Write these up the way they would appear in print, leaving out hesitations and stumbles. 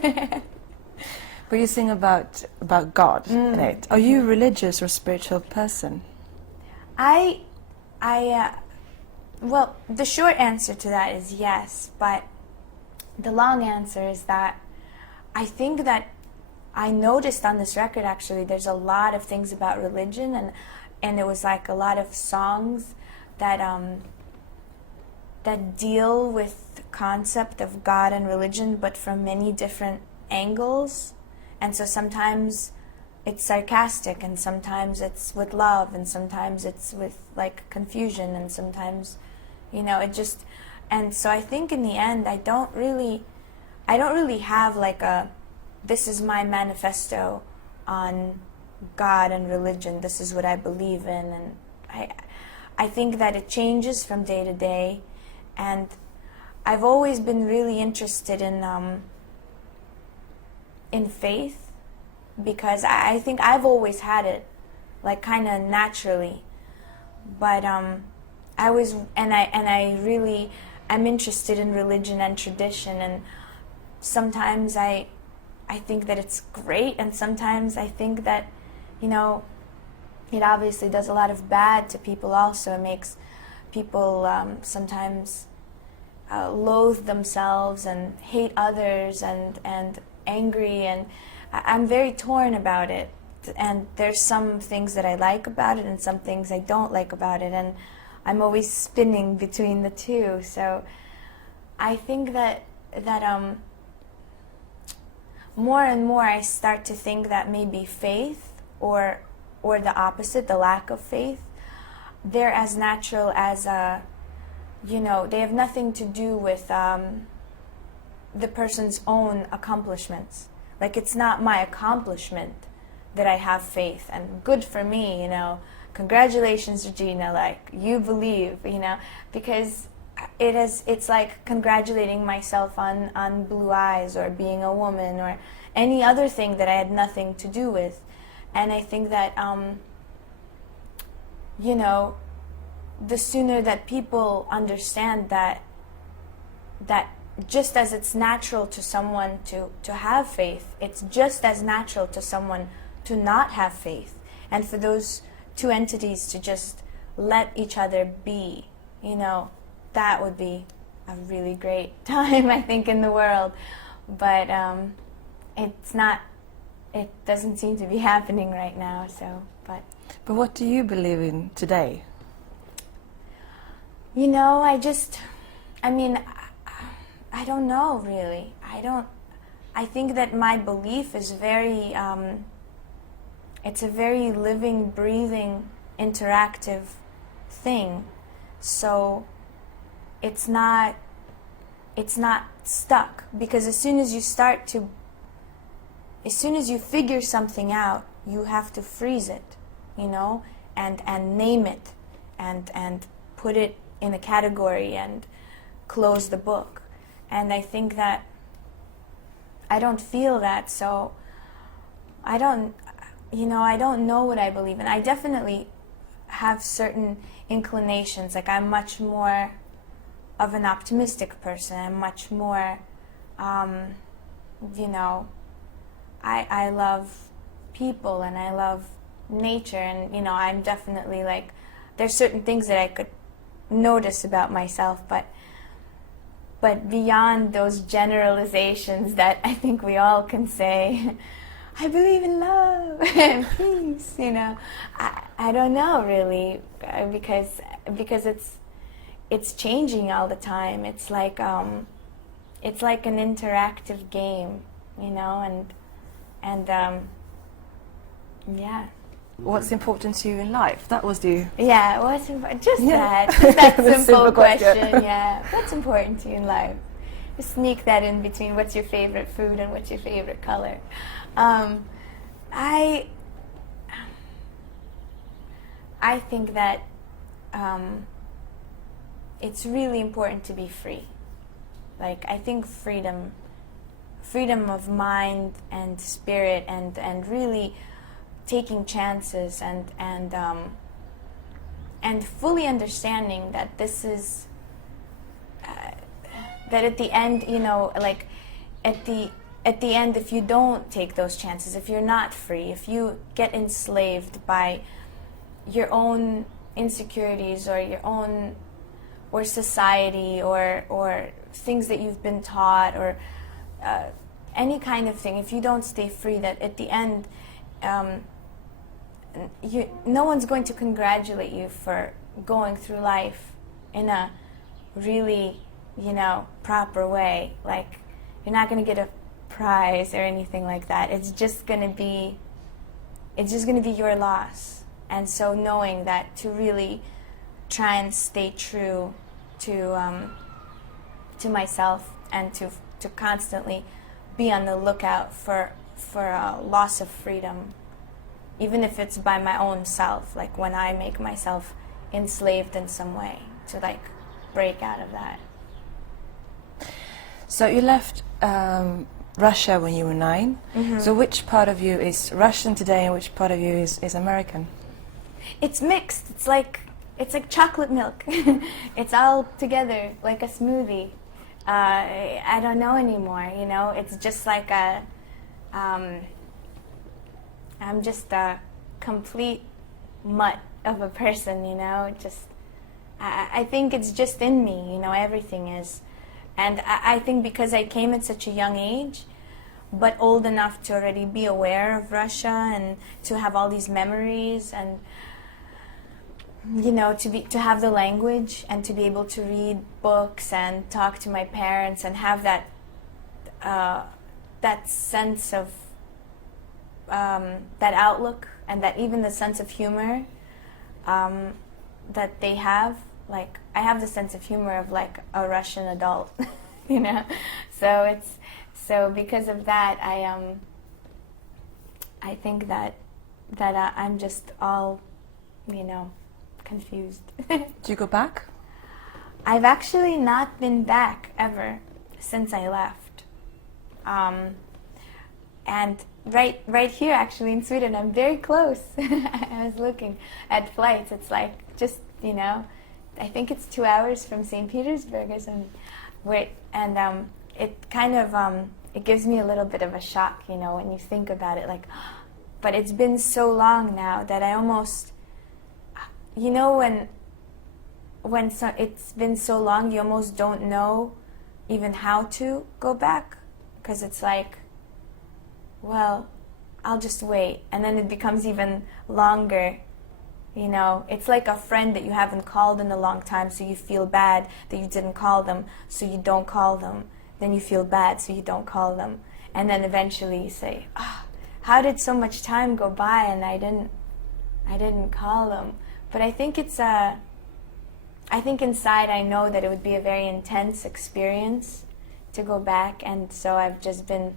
But you sing about God in it. Are you a religious or spiritual person? Well, the short answer to that is yes, but the long answer is that I think that I noticed on this record, actually, there's a lot of things about religion, and it was like a lot of songs that that deal with the concept of God and religion, but from many different angles. And so sometimes it's sarcastic, and sometimes it's with love, and sometimes it's with like confusion, and sometimes, it just, and so I think in the end I don't really have like this is my manifesto on God and religion, this is what I believe in, and I think that it changes from day to day, and I've always been really interested in faith, because I think I've always had it, like kind of naturally, but I'm interested in religion and tradition, and sometimes I think that it's great, and sometimes I think that, it obviously does a lot of bad to people also. It makes people sometimes loathe themselves and hate others and angry, and I'm very torn about it. And there's some things that I like about it and some things I don't like about it, and I'm always spinning between the two. So I think that more and more I start to think that maybe faith or the opposite, the lack of faith, they're as natural as they have nothing to do with the person's own accomplishments. Like, it's not my accomplishment that I have faith, and good for me, congratulations, Regina, like, you believe, because it's like congratulating myself on blue eyes or being a woman or any other thing that I had nothing to do with. And I think that the sooner that people understand that just as it's natural to someone to have faith, it's just as natural to someone to not have faith, and for those two entities to just let each other be, that would be a really great time, I think, in the world. But it's not, it doesn't seem to be happening right now, so, but what do you believe in today? I don't know, really. I think that my belief is very, it's a very living, breathing, interactive thing. So it's not stuck, because as soon as you figure something out, you have to freeze it, and name it, and put it in a category and close the book. And I think that I don't feel that, so I don't know what I believe in. I definitely have certain inclinations. Like, I'm much more of an optimistic person. I'm much more, I love people, and I love nature, and, I'm definitely, like, there's certain things that I could notice about myself, but beyond those generalizations that I think we all can say, I believe in love and peace, I don't know, really, because it's changing all the time. It's like an interactive game, and yeah. What's important to you in life? That was the... Yeah, what's important? Just that simple question, yeah. What's important to you in life? Just sneak that in between what's your favorite food and what's your favorite color. I think that it's really important to be free. Like, I think freedom of mind and spirit, and really taking chances, and fully understanding that this is that at the end, like at the at the end, if you don't take those chances, if you're not free, if you get enslaved by your own insecurities or your own, or society, or things that you've been taught, or any kind of thing, if you don't stay free, that at the end, no one's going to congratulate you for going through life in a really, proper way. Like, you're not going to get a prize or anything like that. It's just going to be your loss. And so knowing that, to really try and stay true to myself, and to constantly be on the lookout for a loss of freedom, even if it's by my own self, like when I make myself enslaved in some way, to like break out of that. So you left Russia when you were 9. Mm-hmm. So which part of you is Russian today and which part of you is American? It's mixed. It's like chocolate milk. It's all together like a smoothie. I don't know anymore, It's just like I'm just a complete mutt of a person, Just, I think it's just in me, everything is. And I think because I came at such a young age, but old enough to already be aware of Russia and to have all these memories, and to have the language and to be able to read books and talk to my parents and have that sense of that outlook, and that even the sense of humor that they have. Like, I have the sense of humor of like a Russian adult, So because of that, I think that I'm just all, confused. Do you go back? I've actually not been back ever since I left. And right here, actually, in Sweden, I'm very close. I was looking at flights. It's like just, I think it's 2 hours from St. Petersburg or something. And it kind of, it gives me a little bit of a shock, when you think about it. Like, but it's been so long now that I almost, it's been so long, you almost don't know even how to go back, because it's like, well, I'll just wait, and then it becomes even longer. It's like a friend that you haven't called in a long time, so you feel bad that you didn't call them, so you don't call them. Then you feel bad, so you don't call them. And then eventually you say, how did so much time go by and I didn't call them? But I think I think inside I know that it would be a very intense experience to go back, and so I've just been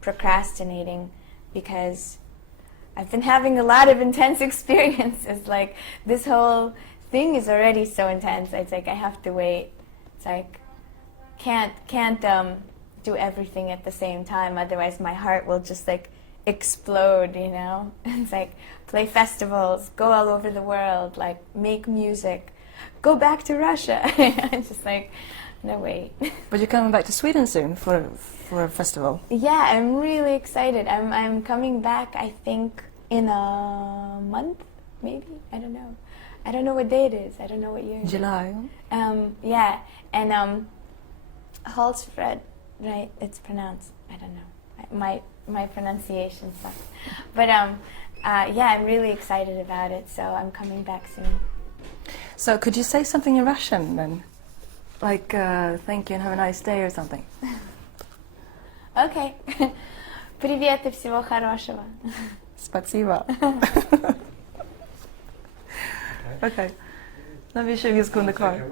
procrastinating because I've been having a lot of intense experiences. Like, this whole thing is already so intense. It's like I have to wait. It's like can't do everything at the same time, otherwise my heart will just like explode. It's like play festivals, go all over the world, like make music, go back to Russia. It's just like, no, wait. But you're coming back to Sweden soon for a festival. Yeah, I'm really excited. I'm coming back, I think, in a month, maybe. I don't know. I don't know what day it is. I don't know what year. July. Yeah, and Halsfred, right? It's pronounced. I don't know. My pronunciation sucks. But yeah, I'm really excited about it. So I'm coming back soon. So could you say something in Russian then? Like, thank you and have a nice day or something. Okay. Привет и всего хорошего. Спасибо. Okej. No, vi är 20 sekunder kvar.